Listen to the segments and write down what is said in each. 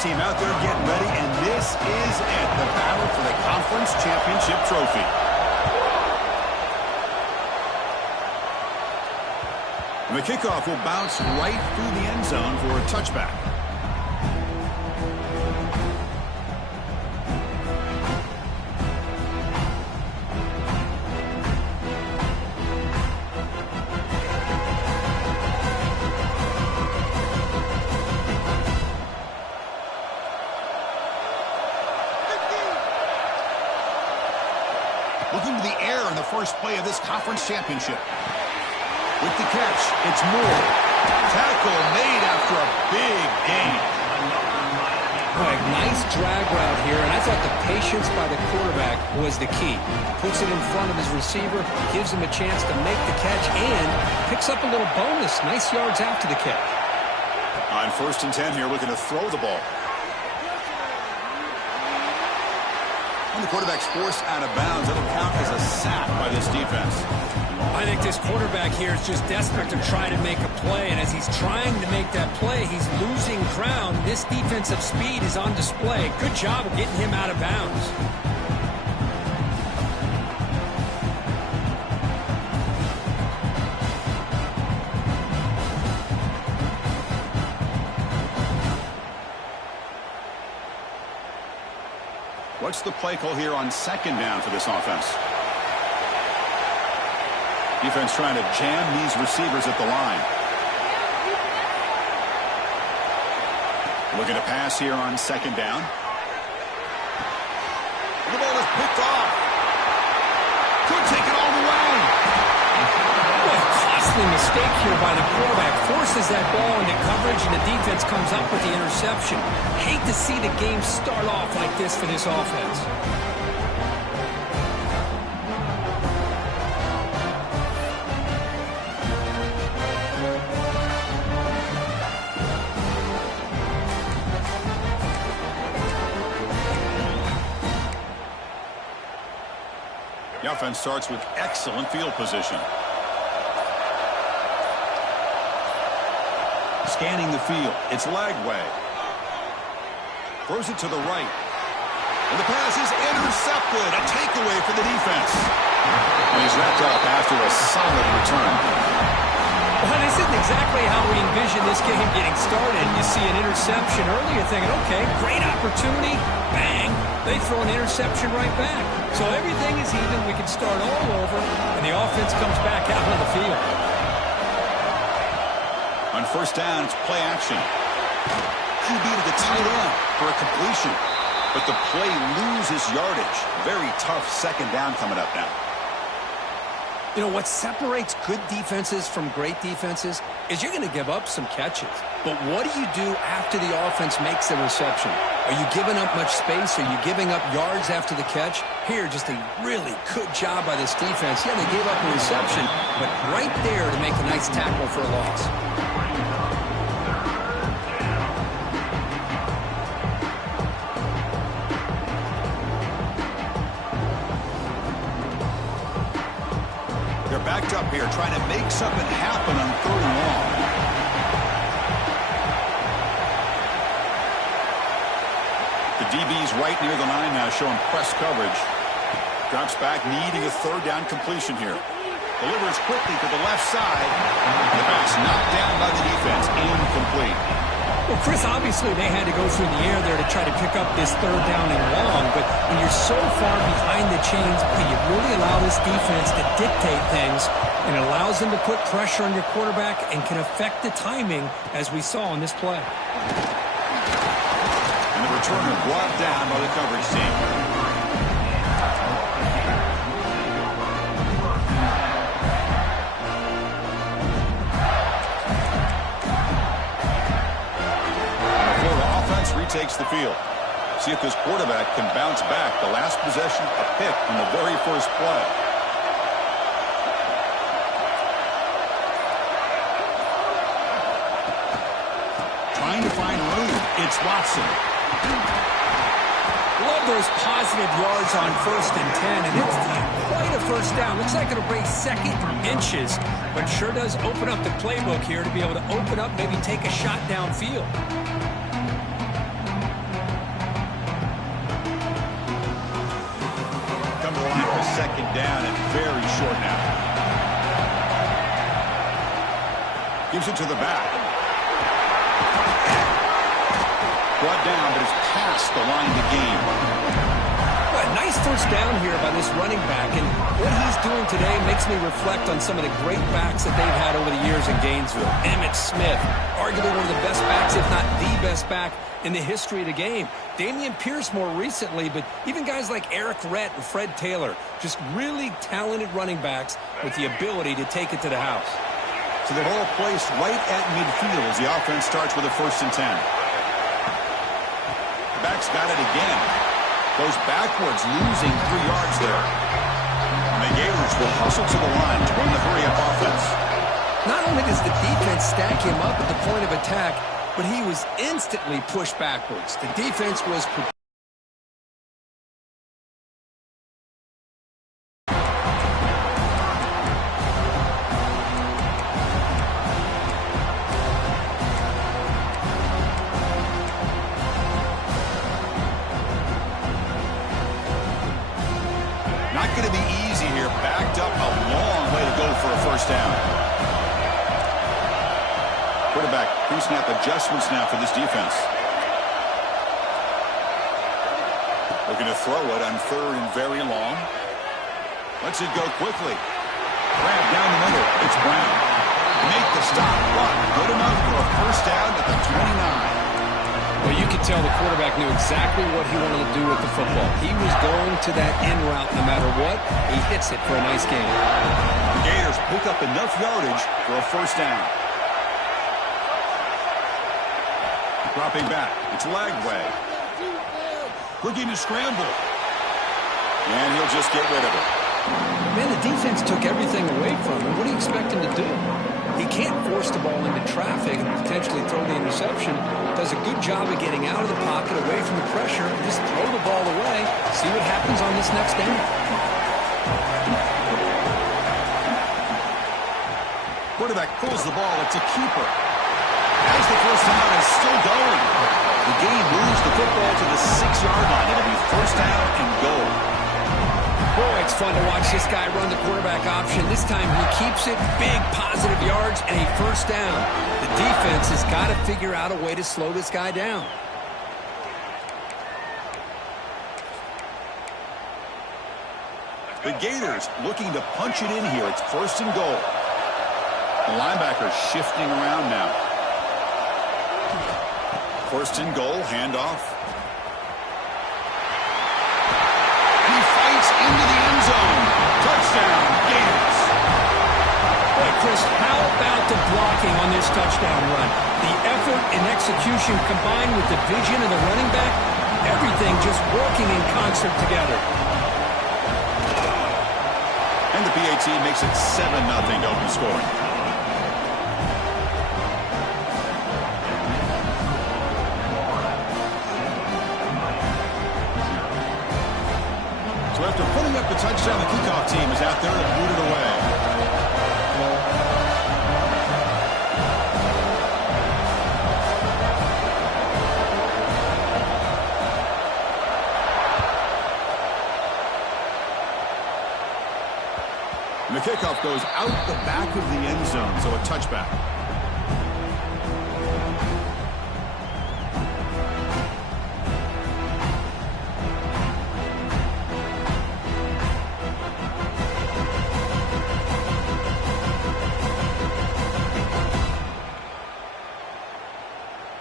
team out there getting ready, and this is it, the battle for the conference championship trophy. And the kickoff will bounce right through the end zone for a touchback. Looking to the air in the first play of this conference championship. With the catch, it's Moore. Tackle made after a big gain. Boy, nice drag route here, and I thought the patience by the quarterback was the key. Puts it in front of his receiver, gives him a chance to make the catch, and picks up a little bonus. Nice yards after the catch. On 1st and 10 here, looking to throw the ball. When the quarterback's forced out of bounds, it'll count as a sack by this defense. I think this quarterback here is just desperate to try to make a play, and as he's trying to make that play, he's losing ground. This defensive speed is on display. Good job of getting him out of bounds. What's the play call here on 2nd down for this offense? Defense trying to jam these receivers at the line. Looking to pass here on 2nd down. The ball is picked off. Could take it all the way. What a costly mistake here by the quarterback. Forces that ball into coverage, and the defense comes up with the interception. Hate to see the game start off like this for this offense. The offense starts with excellent field position. Scanning the field. It's Lagway. Throws it to the right. And the pass is intercepted. A takeaway for the defense. And he's wrapped up after a solid return. Well, this isn't exactly how we envisioned this game getting started. You see an interception early, you're thinking, okay, great opportunity. Bang. They throw an interception right back. So everything is even. We can start all over, and the offense comes back out on the field. On 1st down, it's play action. QB to the tight end for a completion. But the play loses yardage. Very tough 2nd down coming up now. You know, what separates good defenses from great defenses is you're going to give up some catches. But what do you do after the offense makes the reception? Are you giving up much space? Are you giving up yards after the catch? Here, just a really good job by this defense. Yeah, they gave up a reception, but right there to make a nice tackle for a loss. They're backed up here, trying to make something happen on 3rd and long. The DB's right near the line now, showing press coverage. Drops back, needing a 3rd down completion here. Delivers quickly to the left side. The pass knocked down by the defense. Incomplete. Well, Chris, obviously they had to go through the air there to try to pick up this 3rd down and long, but when you're so far behind the chains, you really allow this defense to dictate things, and it allows them to put pressure on your quarterback and can affect the timing, as we saw on this play. And the returner brought down by the coverage team. Takes the field. See if this quarterback can bounce back. The last possession, a pick on the very first play. Trying to find room. It's Watson. Love those positive yards on 1st and 10, and it's quite a first down. Looks like it'll break 2nd inches, but sure does open up the playbook here to be able to open up, maybe take a shot downfield. second down and very short now. Gives it to the back. Brought down, but it's past the line to gain. A nice first down here by this running back, and what he's doing today makes me reflect on some of the great backs that they've had over the years in Gainesville. Emmitt Smith, arguably one of the best backs, if not the best back in the history of the game. Damian Pierce more recently, but even guys like Eric Rhett and Fred Taylor, just really talented running backs with the ability to take it to the house. So the ball placed right at midfield as the offense starts with a 1st and 10. The back's got it again. Goes backwards, losing 3 yards there. And the Gators will hustle to the line to run the hurry-up offense. Not only does the defense stack him up at the point of attack, but he was instantly pushed backwards. The defense was prepared. Not going to be easy here. Backed up a long way to go for a 1st down. Quarterback pre-snap adjustments now for this defense. Looking to throw it on 3rd and very long. Lets it go quickly. Grab down the middle. It's Brown. Make the stop. But good enough for a 1st down at the 29. Well, you could tell the quarterback knew exactly what he wanted to do with the football. He was going to that in route no matter what. He hits it for a nice gain. The Gators pick up enough yardage for a 1st down. Dropping back. It's Lagway. Looking to scramble. And he'll just get rid of it. Man, the defense took everything away from him. What do you expect him to do? He can't force the ball into traffic and potentially throw the interception. Does a good job of getting out of the pocket, away from the pressure, and just throw the ball away. See what happens on this next down. Quarterback pulls the ball. It's a keeper. As the 1st down is still going. The game moves the football to the 6-yard line. It'll be 1st down and goal. Boy, it's fun to watch this guy run the quarterback option. This time he keeps it, big positive yards, and a 1st down. The defense has got to figure out a way to slow this guy down. The Gators looking to punch it in here. It's 1st and goal. The linebacker shifting around now. 1st and goal, handoff. Into the end zone. Touchdown, Gators. Boy, Chris, how about the blocking on this touchdown run? The effort and execution combined with the vision of the running back, everything just working in concert together. And the PAT makes it 7-0 to open scoring. So after putting up the touchdown, the kickoff team is out there to boot it away. And the kickoff goes out the back of the end zone, so a touchback.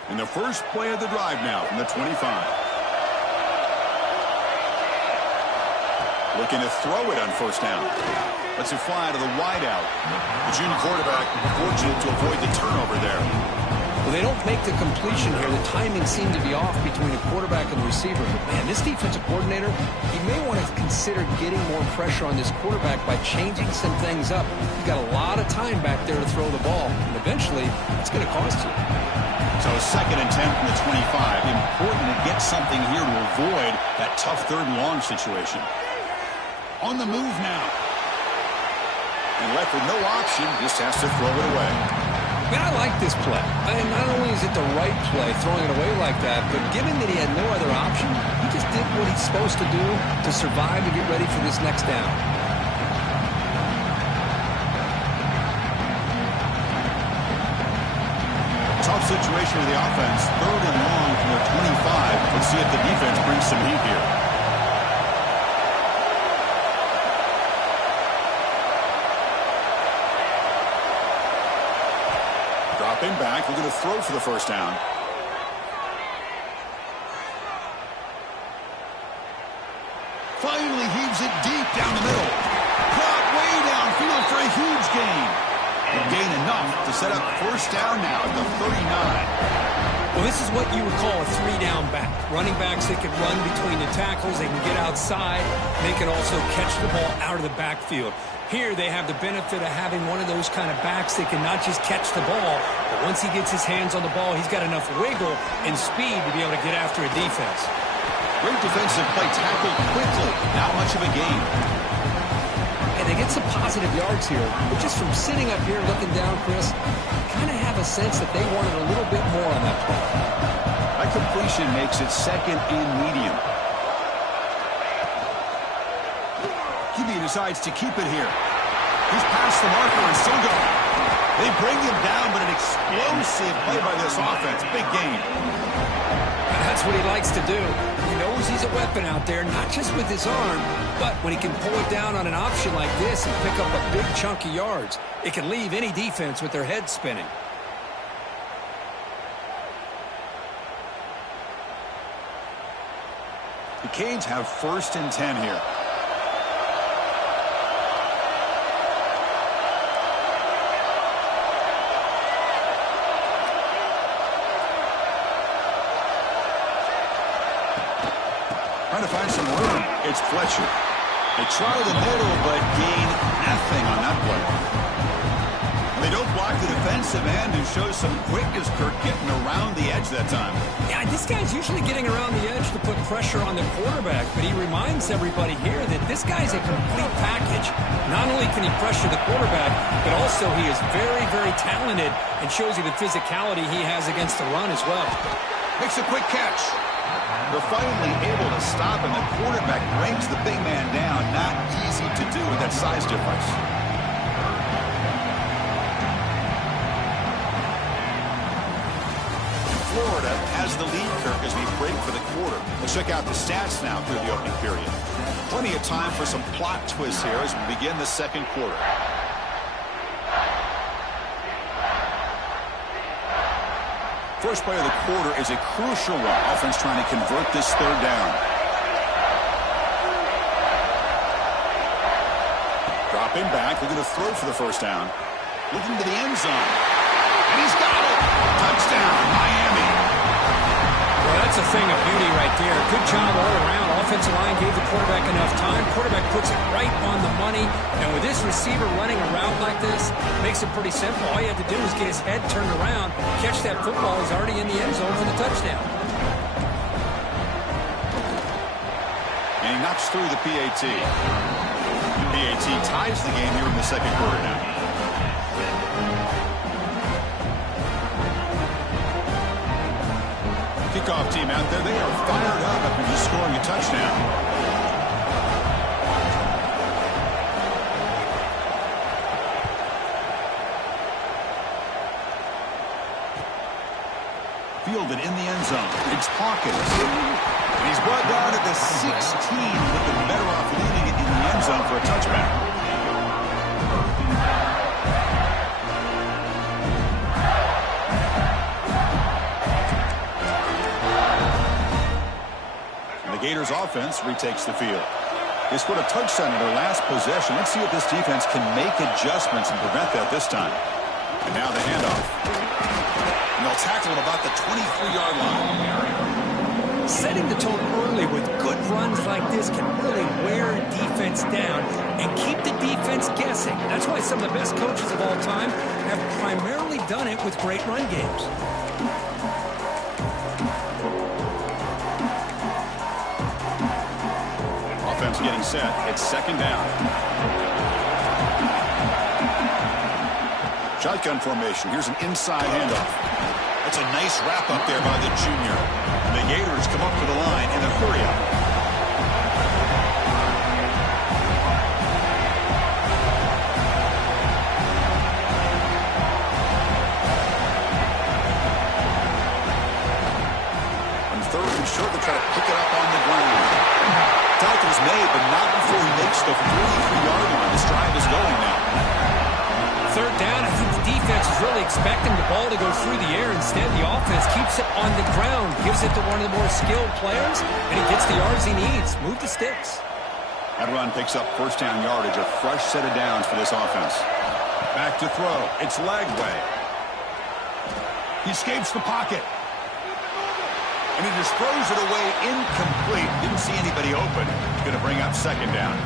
And the first play of the drive now from the 25. Looking to throw it on 1st down. Lets it fly to the wideout. The junior quarterback fortunate to avoid the turnover there. Well, they don't make the completion here. The timing seemed to be off between the quarterback and the receiver. But, man, this defensive coordinator, he may want to consider getting more pressure on this quarterback by changing some things up. He's got a lot of time back there to throw the ball. And eventually, it's going to cost you. So 2nd and 10 from the 25. Important to get something here to avoid that tough 3rd and long situation. On the move now. And left with no option, just has to throw it away. Man, I like this play. And not only is it the right play, throwing it away like that, but given that he had no other option, he just did what he's supposed to do to survive and get ready for this next down. situation with the offense. 3rd and long from their 25. Let's see if the defense brings some heat here. Dropping back, looking to throw for the first down. Finally heaves it deep down the middle. Caught way downfield for a huge gain. And gain enough to set up first down now at the 39. Well, this is what you would call a 3-down back. Running backs, they can run between the tackles. They can get outside. They can also catch the ball out of the backfield. Here, they have the benefit of having one of those kind of backs that can not just catch the ball, but once he gets his hands on the ball, he's got enough wiggle and speed to be able to get after a defense. Great defensive play, tackled quickly. Not much of a gain. And they get some positive yards here, but just from sitting up here looking down, Chris, kind of have a sense that they wanted a little bit more on that play. That completion makes it 2nd and medium. QB decides to keep it here. He's past the marker and still going. They bring him down, but an explosive play by this offense. Big gain. And that's what he likes to do. He knows he's a weapon out there, not just with his arm, but when he can pull it down on an option like this and pick up a big chunk of yards, it can leave any defense with their head spinning. The Canes have 1st and 10 here. Trying to find some room. It's Fletcher. They try the middle, but gain nothing on that play. And they don't block the defensive end, who shows some quickness, Kirk, getting around the edge that time. Yeah, this guy's usually getting around the edge to put pressure on the quarterback, but he reminds everybody here that this guy's a complete package. Not only can he pressure the quarterback, but also he is very, very talented and shows you the physicality he has against the run as well. Makes a quick catch. They're finally able to stop him. The quarterback brings the big man down. Not easy to do with that size difference. Florida has the lead, Kirk, as we break for the quarter. Let's check out the stats now through the opening period. Plenty of time for some plot twists here as we begin the 2nd quarter. First play of the quarter is a crucial one. Offense trying to convert this 3rd down. Dropping back, looking to throw for the first down. Looking to the end zone. And he's got it. Touchdown, Miami. Well, that's a thing of beauty right there. Good job all around. Offensive line gave the quarterback enough time. Quarterback puts it right on the money. And with this receiver running a route like this, makes it pretty simple. All you have to do is get his head turned around, catch that football. He's already in the end zone for the touchdown. And he knocks through the PAT. The PAT ties the game here in the 2nd quarter now. Kickoff team out there. They are fired up after just scoring a touchdown. Fielded in the end zone. It's Hawkins. And he's brought down at the 16, looking better off leading it in the end zone for a touchback. The Gators offense retakes the field. They scored a touchdown in their last possession. Let's see if this defense can make adjustments and prevent that this time. And now the handoff. And they'll tackle him about the 23-yard line. Setting the tone early with good runs like this can really wear a defense down and keep the defense guessing. That's why some of the best coaches of all time have primarily done it with great run games. Offense getting set. It's 2nd down. Shotgun formation. Here's an inside handoff. That's a nice wrap up there by the junior. And the Gators come up to the line in a hurry-up. really expecting the ball to go through the air. Instead, the offense keeps it on the ground, gives it to one of the more skilled players, and he gets the yards he needs. Move the sticks. That run picks up first down yardage, a fresh set of downs for this offense. Back to throw. It's Lagway. He escapes the pocket. And he just throws it away incomplete. Didn't see anybody open. It's going to bring up second down.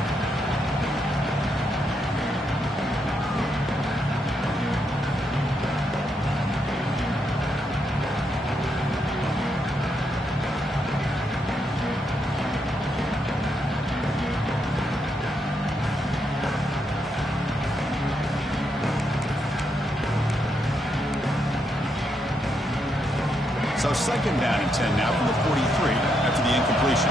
So second down and 10 now from the 43 after the incompletion.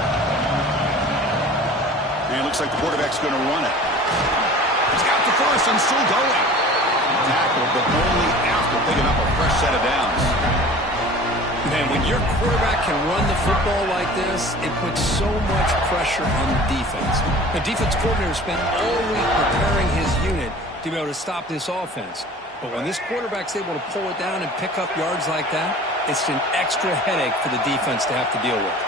And it looks like the quarterback's going to run it. He's got the first and still going. Tackled, but only after picking up a fresh set of downs. Man, when your quarterback can run the football like this, it puts so much pressure on the defense. The defense coordinator spent all week preparing his unit to be able to stop this offense. But when this quarterback's able to pull it down and pick up yards like that, it's an extra headache for the defense to have to deal with.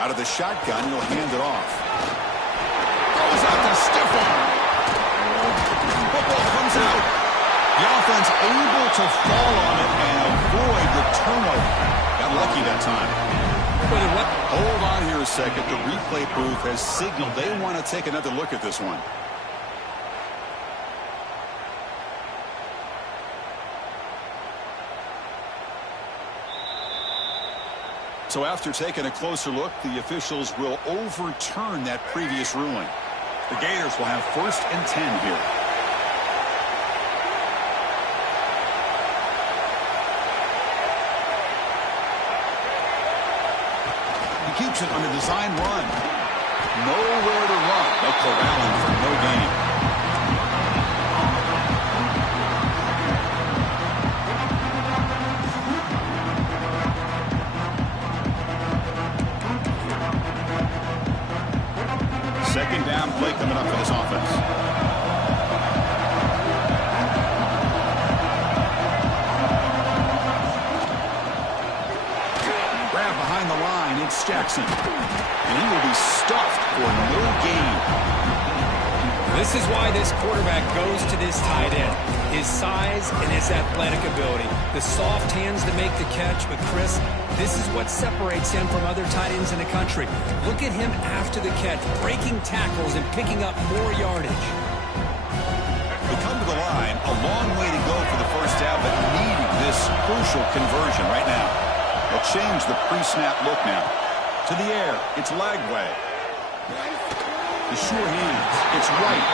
Out of the shotgun, he'll hand it off. Goes out to stiff arm. Football comes out. The offense able to fall on it and avoid the turnover. Got lucky that time. Hold on here a second. The replay booth has signaled they want to take another look at this one. So after taking a closer look, the officials will overturn that previous ruling. The Gators will have 1st and 10 here. Keeps it on a design run. Nowhere to run. They'll corral him for no gain. Second down play coming up for this offense. Behind the line, it's Jackson. And he will be stuffed for no gain. This is why this quarterback goes to this tight end. His size and his athletic ability. The soft hands to make the catch. But, Chris, this is what separates him from other tight ends in the country. Look at him after the catch, breaking tackles and picking up more yardage. They come to the line, a long way to go for the first down, but needing this crucial conversion right now. They'll change the pre-snap look now. To the air, it's Lagway. The sure hands, it's right.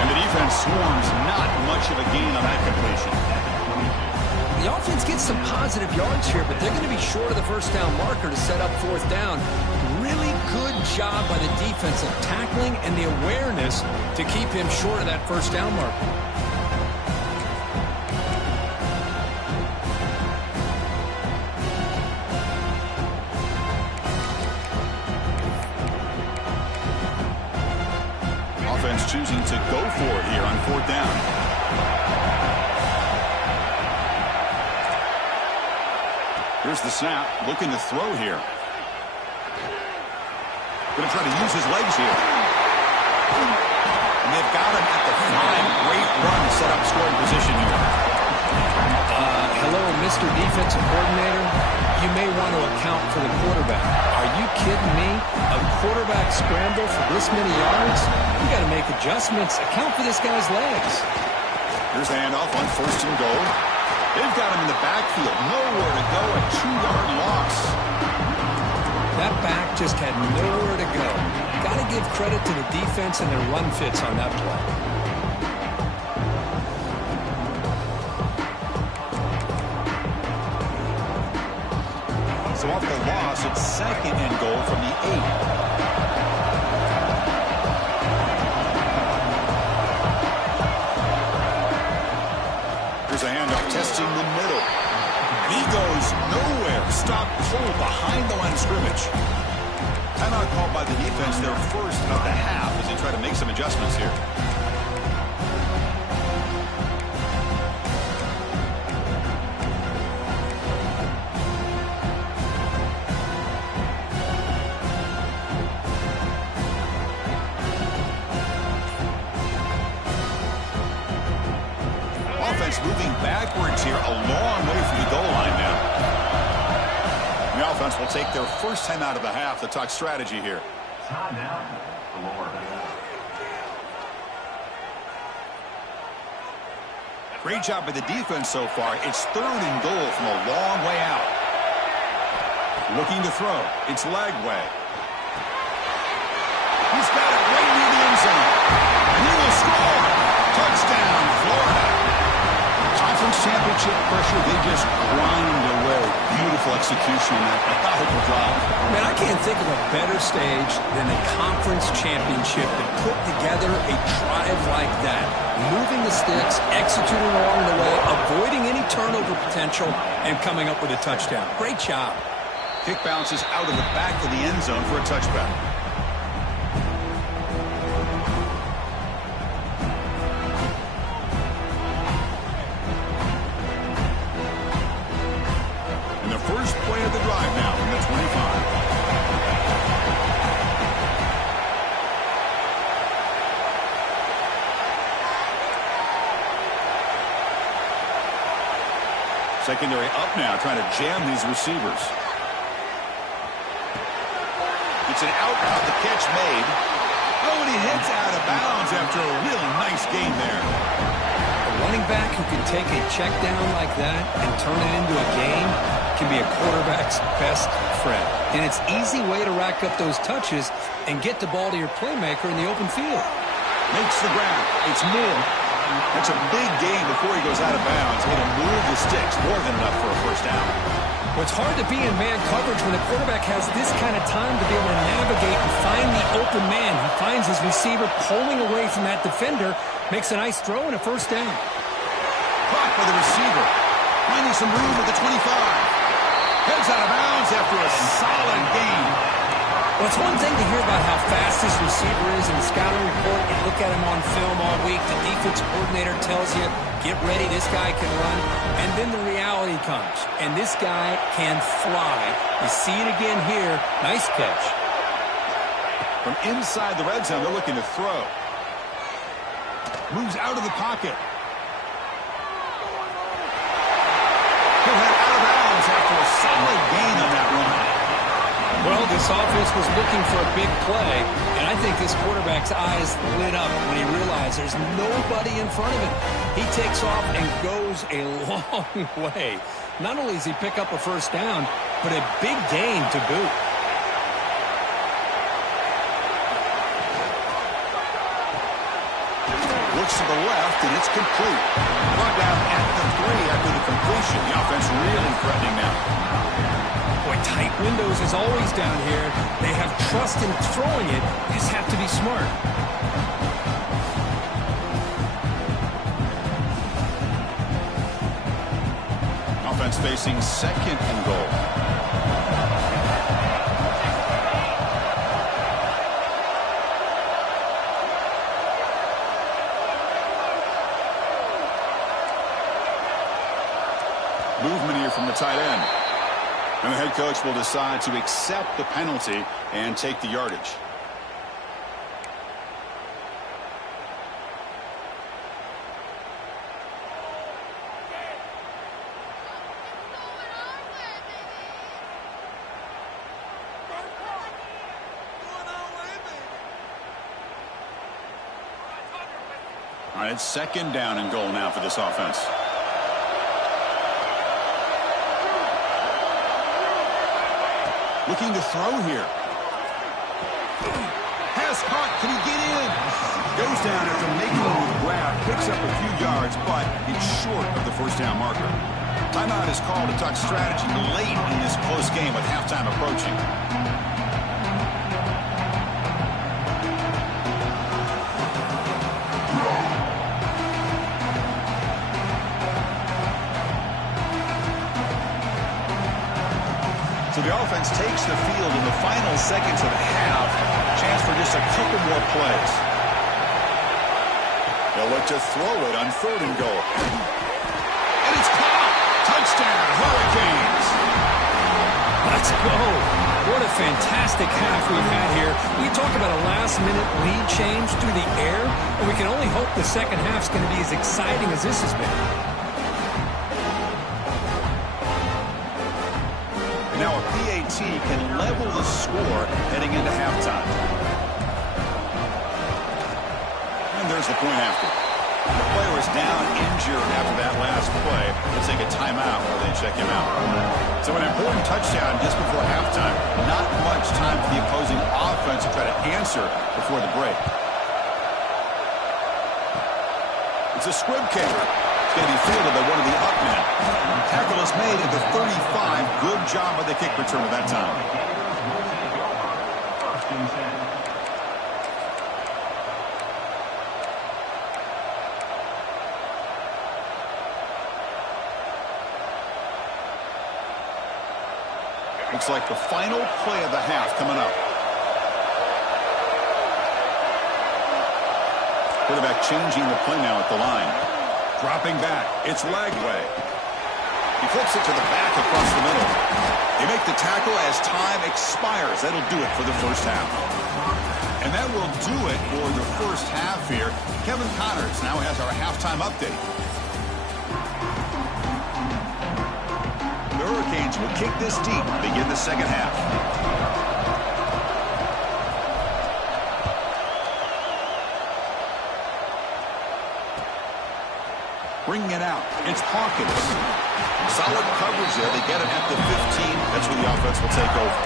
And the defense swarms, not much of a gain on that completion. The offense gets some positive yards here, but they're going to be short of the first down marker to set up 4th down. Really good job by the defense of tackling and the awareness to keep him short of that first down marker. Choosing to go for it here on 4th down. Here's the snap, looking to throw here. Going to try to use his legs here. And they've got him at the 5. Great run to set up scoring position here. Hello, Mr. Defensive Coordinator. You may want to account for the quarterback. Are you kidding me? A quarterback scramble for this many yards? You got to make adjustments. Account for this guy's legs. Here's the handoff on 1st and goal. They've got him in the backfield. Nowhere to go. A 2-yard loss. That back just had nowhere to go. Got to give credit to the defense and their run fits on that play. So off the loss, it's 2nd and goal from the 8. Here's a handoff testing the middle. And he goes nowhere. Stopped cold behind the line of scrimmage. Timeout called by the defense, their first of the half, as they try to make some adjustments here. Offense moving backwards here, a long way from the goal line now. The offense will take their first time out of the half to talk strategy here. Great job by the defense so far. It's 3rd and goal from a long way out. Looking to throw. It's Lagway. He's got it right near the end zone. And he will score. Touchdown, Florida. Conference championship pressure, they just grind away. Beautiful execution on that methodical drive. Man, I can't think of a better stage than a conference championship to put together a drive like that. Moving the sticks, executing along the way, avoiding any turnover potential, and coming up with a touchdown. Great job. Kick bounces out of the back of the end zone for a touchback. And the first play of the drive now from the 25. Secondary up now, trying to jam these receivers. It's an out route, the catch made. Oh, and he hits out of bounds after a really nice gain there. A running back who can take a check down like that and turn it into a gain can be a quarterback's best friend. And it's an easy way to rack up those touches and get the ball to your playmaker in the open field. Makes the grab. It's Moore. That's a big gain before he goes out of bounds. It'll move the sticks more than enough for a first down. Well, it's hard to be in man coverage when the quarterback has this kind of time to be able to navigate and find the open man. He finds his receiver pulling away from that defender, makes a nice throw and a first down. Caught by the receiver. Finding some room at the 25. Heads out of bounds after a solid gain. Well, it's one thing to hear about how fast this receiver is in the scouting report. You look at him on film all week. The defense coordinator tells you, get ready, this guy can run. And then the reality comes. And this guy can fly. You see it again here. Nice catch. From inside the red zone, they're looking to throw. Moves out of the pocket. He'll head out of bounds after a solid gain on that run. Well, this offense was looking for a big play, and I think this quarterback's eyes lit up when he realized there's nobody in front of him. He takes off and goes a long way. Not only does he pick up a first down, but a big gain to boot. Looks to the left, and it's complete. Brought down at the 3 after the completion. The offense really threatening now. Boy, tight windows is always down here. They have trust in throwing it. You just have to be smart. Offense facing 2nd and goal. Movement here from the tight end. And the head coach will decide to accept the penalty and take the yardage. All right, it's 2nd down and goal now for this offense. Looking to throw here. Has caught. Can he get in? Goes down after making the grab. Picks up a few yards, but it's short of the first down marker. Timeout is called to talk strategy late in this close game with halftime approaching. So the offense takes the field in the final seconds of the plays. They'll look to throw it on 3rd and goal. And it's caught. Touchdown, Hurricanes. Let's go. What a fantastic half we've had here. We talk about a last-minute lead change through the air, and we can only hope the second half's going to be as exciting as this has been. And now a PAT can level the score heading into halftime. And there's the point after. The player is down injured after that last play. Let's take a timeout while they check him out. So an important touchdown just before halftime. Not much time for the opposing offense to try to answer before the break. It's a squib kick. It's going to be fielded by one of the up men. Tackle is made at the 35. Good job by the kick return at that time. Looks like the final play of the half coming up. Quarterback changing the play now at the line. Dropping back. It's Lagway. He flips it to the back across the middle. They make the tackle as time expires. That'll do it for the first half. And that will do it for the first half here. Kevin Connors now has our halftime update. The Hurricanes will kick this deep to begin the second half. Bringing it out. It's Hawkins. Solid coverage there. They get him at the 15. That's where the offense will take over.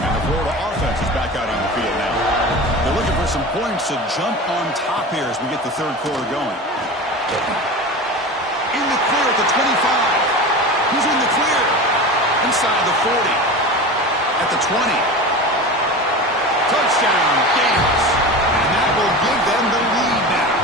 And the Florida offense is back out on the field now. They're looking for some points to jump on top here as we get the third quarter going. In the clear at the 25. Who's in the clear? Inside the 40. At the 20. Touchdown, Gales. And that will give them the lead now.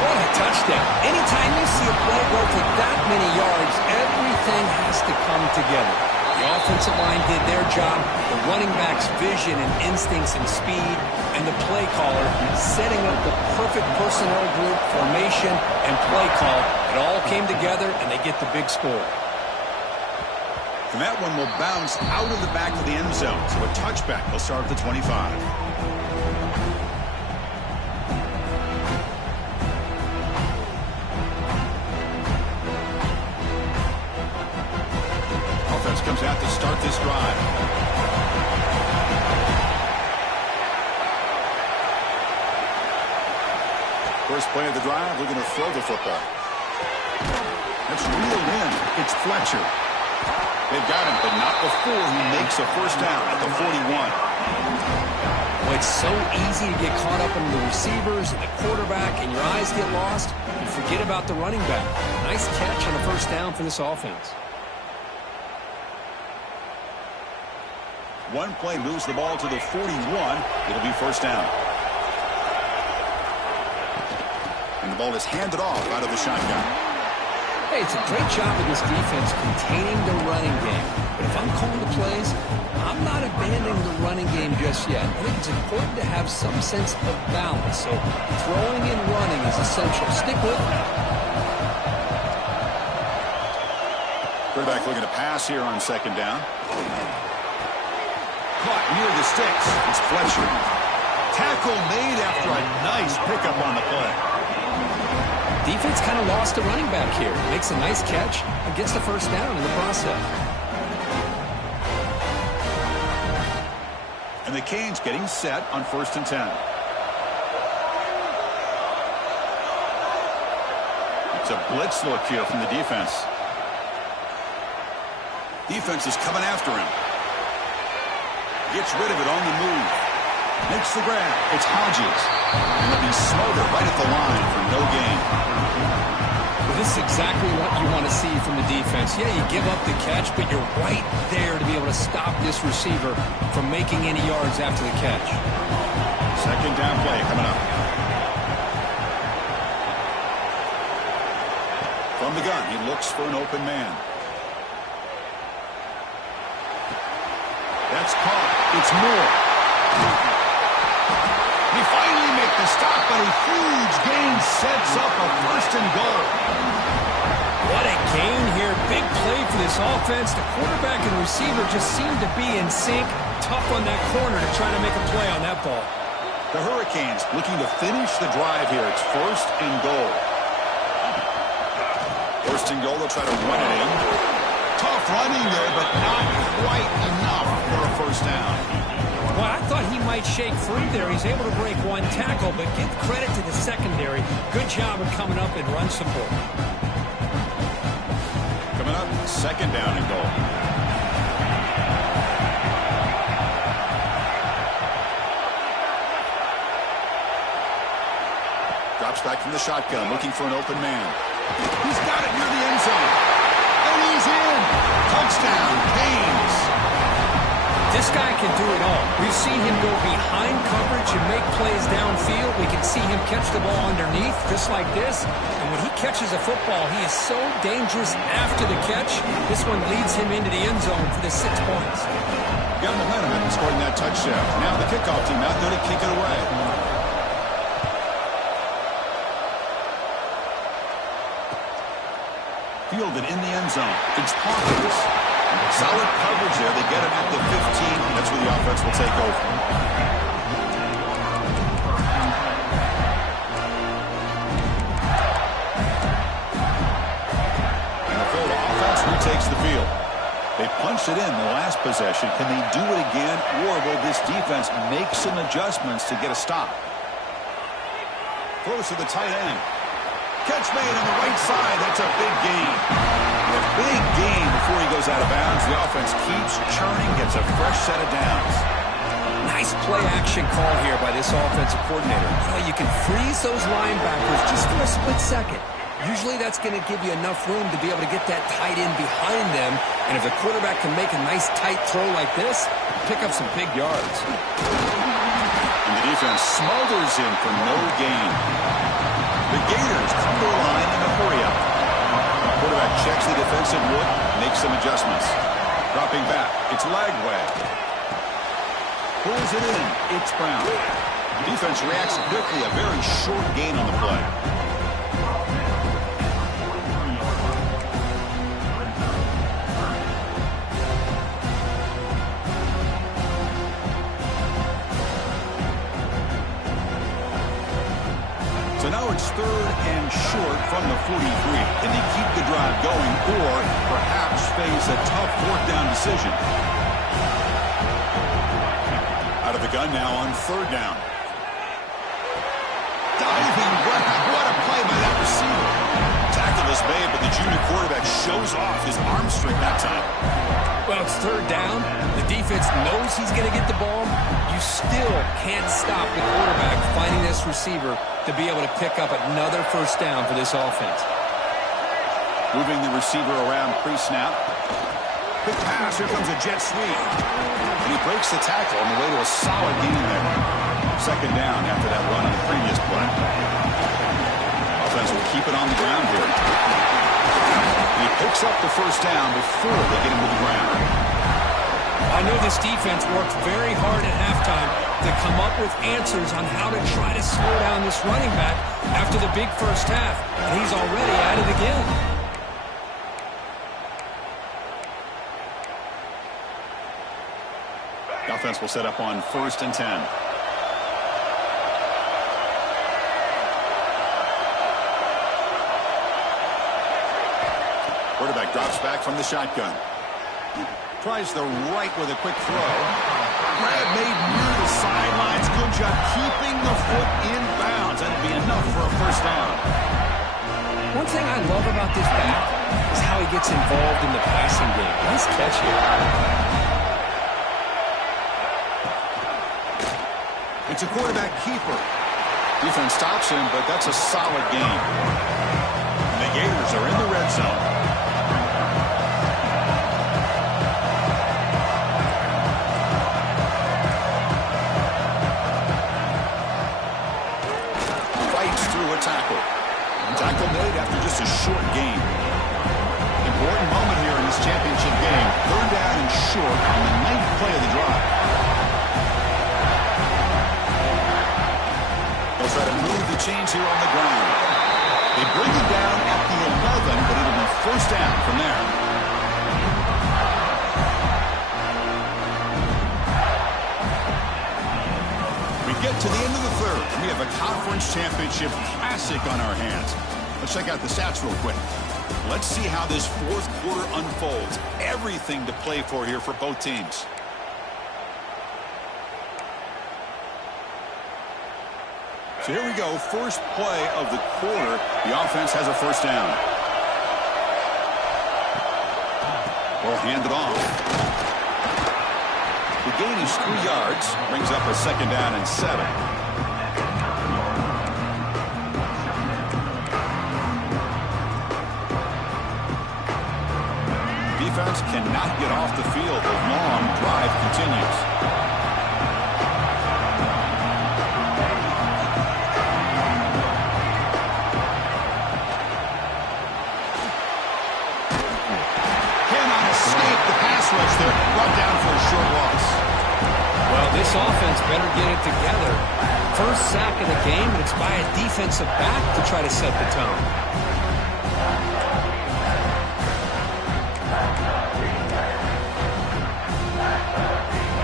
What a touchdown. Anytime you see a play go for that many yards, everything has to come together. The offensive line did their job, the running back's vision and instincts and speed, and the play caller setting up the perfect personnel group, formation, and play call. It all came together, and they get the big score. And that one will bounce out of the back of the end zone. So a touchback will start at the 25. Offense comes out to start this drive. First play of the drive, we're going to throw the football. That's reeled in. It's Fletcher. They've got him, but not before he makes a first down at the 41. Well, it's so easy to get caught up in the receivers and the quarterback, and your eyes get lost. You forget about the running back. Nice catch on a first down for this offense. One play moves the ball to the 41. It'll be first down. And the ball is handed off out of the shotgun. Hey, it's a great job of this defense containing the running game. But if I'm calling the plays, I'm not abandoning the running game just yet. I think it's important to have some sense of balance. So throwing and running is essential. Stick with it. Quarterback looking to pass here on second down. Caught near the sticks. It's Fletcher. Tackle made after a nice pickup on the play. Defense kind of lost a running back here. Makes a nice catch and gets the first down in the process. And the Canes getting set on 1st and 10. It's a blitz look here from the defense. Defense is coming after him. Gets rid of it on the move. Makes the grab. It's Hodges. And he'll be smothered right at the line for no gain. Well, this is exactly what you want to see from the defense. Yeah, you give up the catch, but you're right there to be able to stop this receiver from making any yards after the catch. Second down play coming up. From the gun, he looks for an open man. That's caught. It's Moore. He finally makes the stop, but a huge gain sets up a first and goal. What a gain here. Big play for this offense. The quarterback and receiver just seem to be in sync. Tough on that corner to try to make a play on that ball. The Hurricanes looking to finish the drive here. It's first and goal. First and goal, they'll try to run it in. Tough running there, but not quite enough for a first down. Well, I thought he might shake free there. He's able to break one tackle, but give credit to the secondary. Good job of coming up and run support. Coming up, second down and goal. Drops back from the shotgun, looking for an open man. He's got it near the end zone. And he's in. Touchdown, Canes. This guy can do it all. We've seen him go behind coverage and make plays downfield. We can see him catch the ball underneath, just like this. And when he catches a football, he is so dangerous after the catch. This one leads him into the end zone for the 6 points. Got momentum in scoring that touchdown. Now the kickoff team out there to kick it away. Fielded in the end zone. It's Hawkins. Solid coverage there. They get him at the 15. That's where the offense will take over. And the Florida offense retakes the field. They punched it in the last possession. Can they do it again, or will this defense make some adjustments to get a stop? Throws to the tight end. Catch made on the right side. That's a big gain. A big gain before he goes out of bounds. The offense keeps churning, gets a fresh set of downs. Nice play-action call here by this offensive coordinator. You can freeze those linebackers just for a split second. Usually that's going to give you enough room to be able to get that tight end behind them. And if the quarterback can make a nice tight throw like this, pick up some big yards. And the defense smothers him for no gain. The Gators come to the line in a hurry up. Quarterback checks the defensive look, makes some adjustments. Dropping back, it's Lagway. Pulls it in, it's Brown. The defense reacts quickly, a very short gain on the play. So now it's third and short from the 43. Can they keep the drive going or perhaps face a tough fourth down decision? Out of the gun now on third down. Diving grab. What a play by that receiver. Tackle is made, but the junior quarterback shows off his arm strength that time. Well, it's third down. The defense knows he's going to get the ball. You still can't stop the quarterback finding this receiver to be able to pick up another first down for this offense. Moving the receiver around pre-snap. Quick pass. Here comes a jet sweep. And he breaks the tackle on the way to a solid gain there. Second down after that run on the previous play. Offense will keep it on the ground here. He picks up the first down before they get him to the ground. I know this defense worked very hard at halftime to come up with answers on how to try to slow down this running back after the big first half, and he's already at it again. The offense will set up on 1st and 10. Quarterback drops back from the shotgun. Tries the right with a quick throw. Grab made near the sidelines. Good job keeping the foot in bounds. That'll be enough for a first down. One thing I love about this back is how he gets involved in the passing game. Nice catch here. It's a quarterback keeper. Defense stops him, but that's a solid game. And the Gators are in the red zone. Tackle made after just a short game. Important moment here in this championship game. Third down and short on the play of the drive. They'll try to move the chains here on the ground. They bring him down at the 11, but it'll be first down from there. We get to the end of the third, and we have a conference championship classic on our hands. Let's check out the stats real quick. Let's see how this fourth quarter unfolds. Everything to play for here for both teams. So here we go. First play of the quarter. The offense has a first down. We'll hand it off. The gain is 3 yards. Brings up a second down and 7. Defense cannot get off the field. The long drive continues. Cannot escape the pass rush there. Brought down for a short loss. Well, this offense better get it together. First sack of the game, and it's by a defensive back to try to set the tone.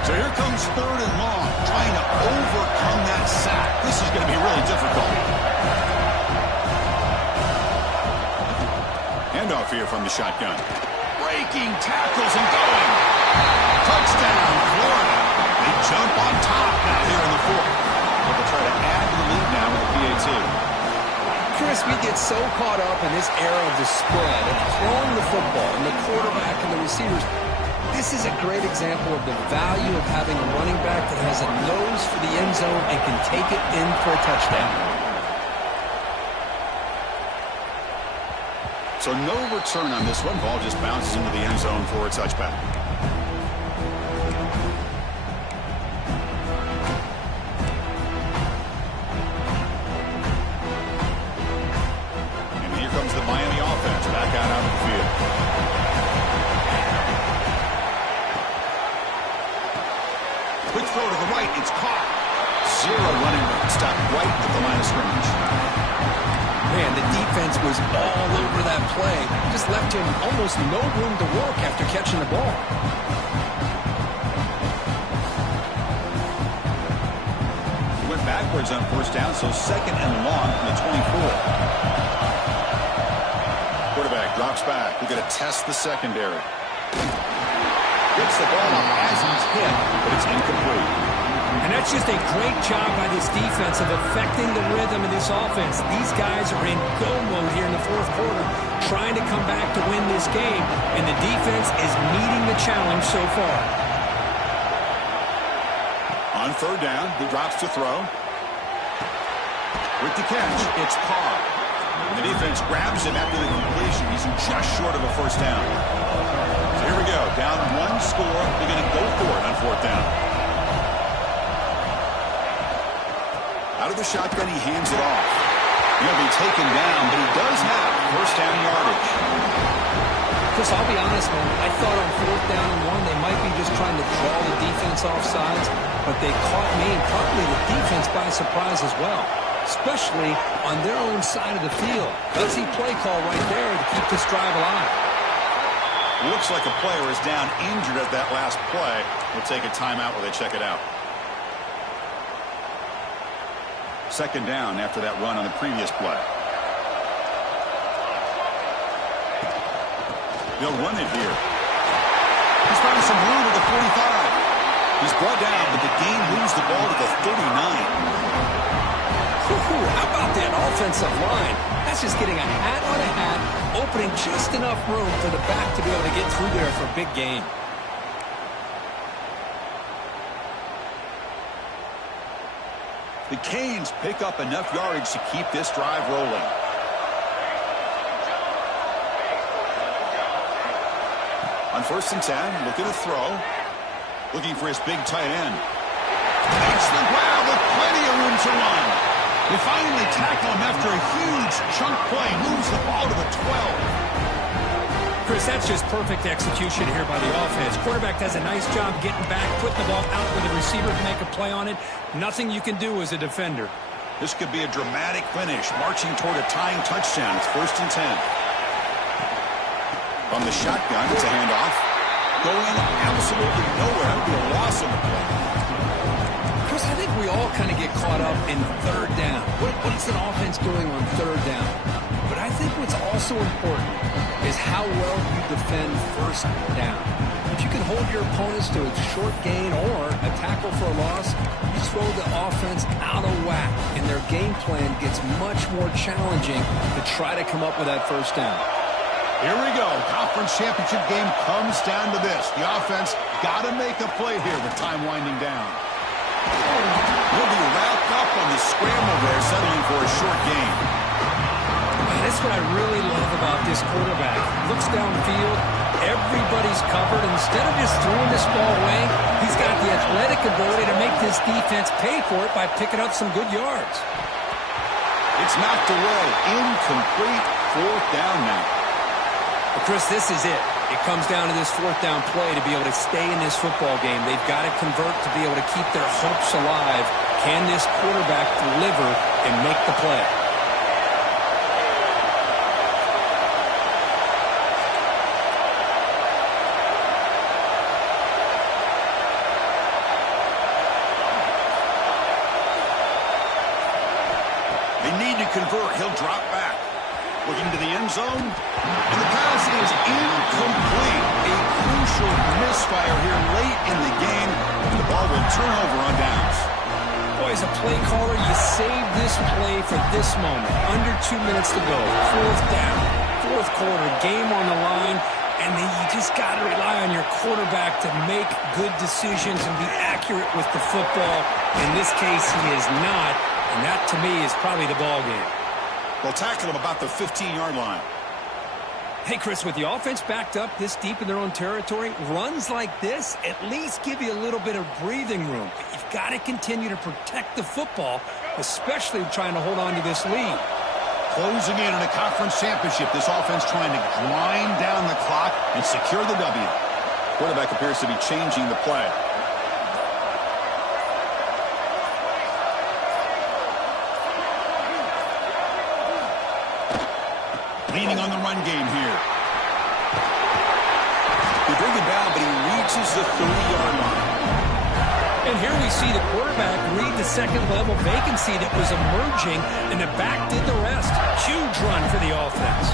So here comes third and long, trying to overcome that sack. This is going to be really difficult. Handoff here from the shotgun. Breaking tackles and going. Touchdown, Florida. They jump on top now here in the fourth. But they'll try to add to the lead now with the PAT. Chris, we get so caught up in this era of the spread, of throwing the football, and the quarterback and the receivers. This is a great example of the value of having a running back that has a nose for the end zone and can take it in for a touchdown. So no return on this one. Ball just bounces into the end zone for a touchback. And here comes the Miami offense back out onto the field. Quick throw to the right. It's caught. 0 running room. Stopped right at the line of scrimmage. Man, the defense was all over that play. Just left him almost no room to work after catching the ball. He went backwards on first down, so second and long from the 24. Quarterback drops back. We're going to test the secondary. Gets the ball up as he's hit, but it's incomplete. And that's just a great job by this defense of affecting the rhythm of this offense. These guys are in go mode here in the fourth quarter, trying to come back to win this game, and the defense is meeting the challenge so far. On third down, he drops to throw. With the catch, it's Carr. And the defense grabs him after the completion. He's just short of a first down. So here we go. Down 1 score. They're going to go for it on fourth down. Out of the shotgun, he hands it off. He'll be taken down, but he does have first down yardage. Chris, I'll be honest, man. I thought on fourth down and 1, they might be just trying to draw the defense off sides, but they caught me and probably the defense by surprise as well, especially on their own side of the field. Gutsy play call right there to keep this drive alive. Looks like a player is down injured at that last play. We'll take a timeout while they check it out. Second down after that run on the previous play. They'll run it here. He's found some room at the 45. He's brought down, but the game moves the ball to the 39. How about that offensive line? That's just getting a hat on a hat, opening just enough room for the back to be able to get through there for a big gain. The Canes pick up enough yardage to keep this drive rolling. On first and 10, looking to throw. Looking for his big tight end. Makes the grab with plenty of room to run. They finally tackle him after a huge chunk play. Moves the ball to the 12. Chris, that's just perfect execution here by the offense. Quarterback does a nice job getting back, putting the ball out where the receiver can make a play on it. Nothing you can do as a defender. This could be a dramatic finish, marching toward a tying touchdown. It's 1st and 10. From the shotgun, it's a handoff. Going absolutely nowhere. That would be a loss on the play. Chris, I think we all kind of get caught up in 3rd down. What is an offense doing on 3rd down? But I think what's also important is how well you defend 1st down. If you can hold your opponents to a short gain or a tackle for a loss, you throw the offense out of whack, and their game plan gets much more challenging to try to come up with that 1st down. Here we go. Conference championship game comes down to this. The offense got to make a play here with time winding down. He'll be wrapped up on the scramble there, settling for a short gain. That's what I really love about this quarterback. Looks downfield, everybody's covered. Instead of just throwing this ball away, he's got the athletic ability to make this defense pay for it by picking up some good yards. It's knocked away. Incomplete. 4th down now. But Chris, this is it. It comes down to this 4th down play to be able to stay in this football game. They've got to convert to be able to keep their hopes alive. Can this quarterback deliver and make the play? They need to convert. He'll drop back. Looking to the end zone. And the pass is incomplete. A crucial misfire here late in the game. And the ball will turn over on downs. Boy, as a play caller, you save this play for this moment. Under 2 minutes to go. 4th down. 4th quarter. Game on the line. And then you just got to rely on your quarterback to make good decisions and be accurate with the football. In this case, he is not. And that, to me, is probably the ball game. They'll tackle him about the 15-yard line. Hey, Chris, with the offense backed up this deep in their own territory, runs like this at least give you a little bit of breathing room. But you've got to continue to protect the football, especially trying to hold on to this lead. Closing in on a conference championship, this offense trying to grind down the clock and secure the W. Quarterback appears to be changing the play. Leaning on the run game here. They bring him down, but he reaches the 30-yard line. And here we see the quarterback read the second-level vacancy that was emerging, and the back did the rest. Huge run for the offense.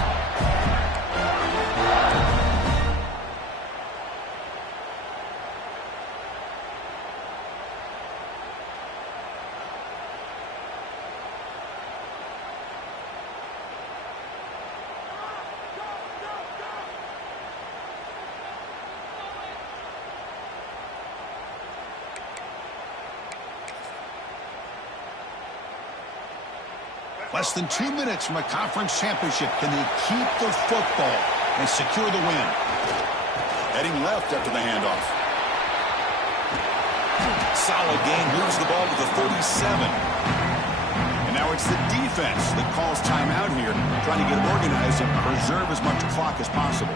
Less than 2 minutes from a conference championship. Can they keep the football and secure the win? Heading left after the handoff. Solid gain. Moves the ball to the 37. And now it's the defense that calls timeout here, trying to get organized and preserve as much clock as possible.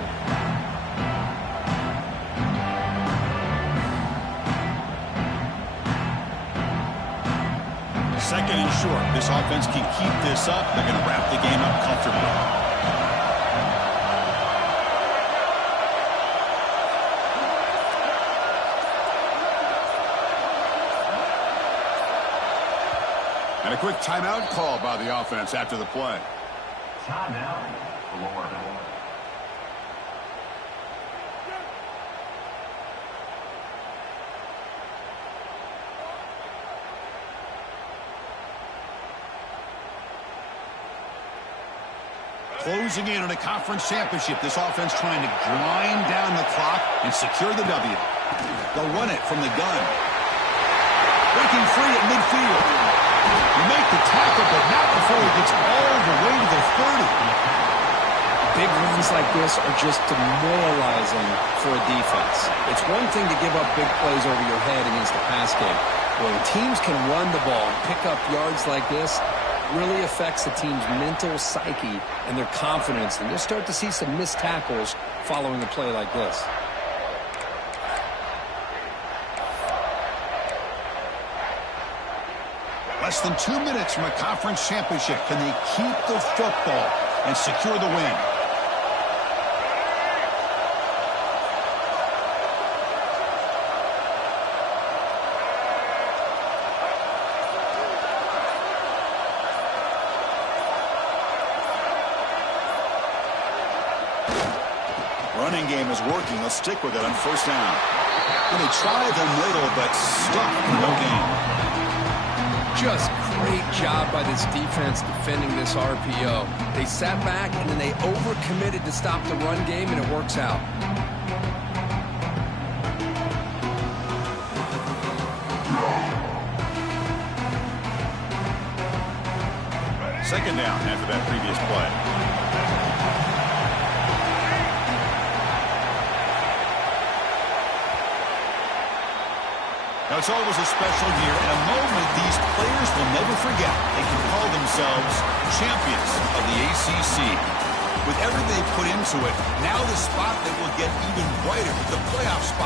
Second and short. This offense can keep this up. They're going to wrap the game up comfortably. And a quick timeout call by the offense after the play. Timeout. Florida. Closing in on a conference championship. This offense trying to grind down the clock and secure the W. They'll run it from the gun. Breaking free at midfield. You make the tackle, but not before he gets all the way to the 30. Big runs like this are just demoralizing for a defense. It's one thing to give up big plays over your head against the pass game. When teams can run the ball and pick up yards like this, really affects the team's mental psyche and their confidence, and you'll start to see some missed tackles following a play like this. Less than 2 minutes from a conference championship. Can they keep the football and secure the win? Running game is working. Let's stick with it on first down. And they try the middle, but stuck for no gain. Just great job by this defense defending this RPO. They sat back, and then they overcommitted to stop the run game, and it works out. Second down after that previous play. Now, it's always a special year and a moment these players will never forget. They can call themselves champions of the ACC. With everything they put into it, now the spot that will get even brighter, the playoff spot.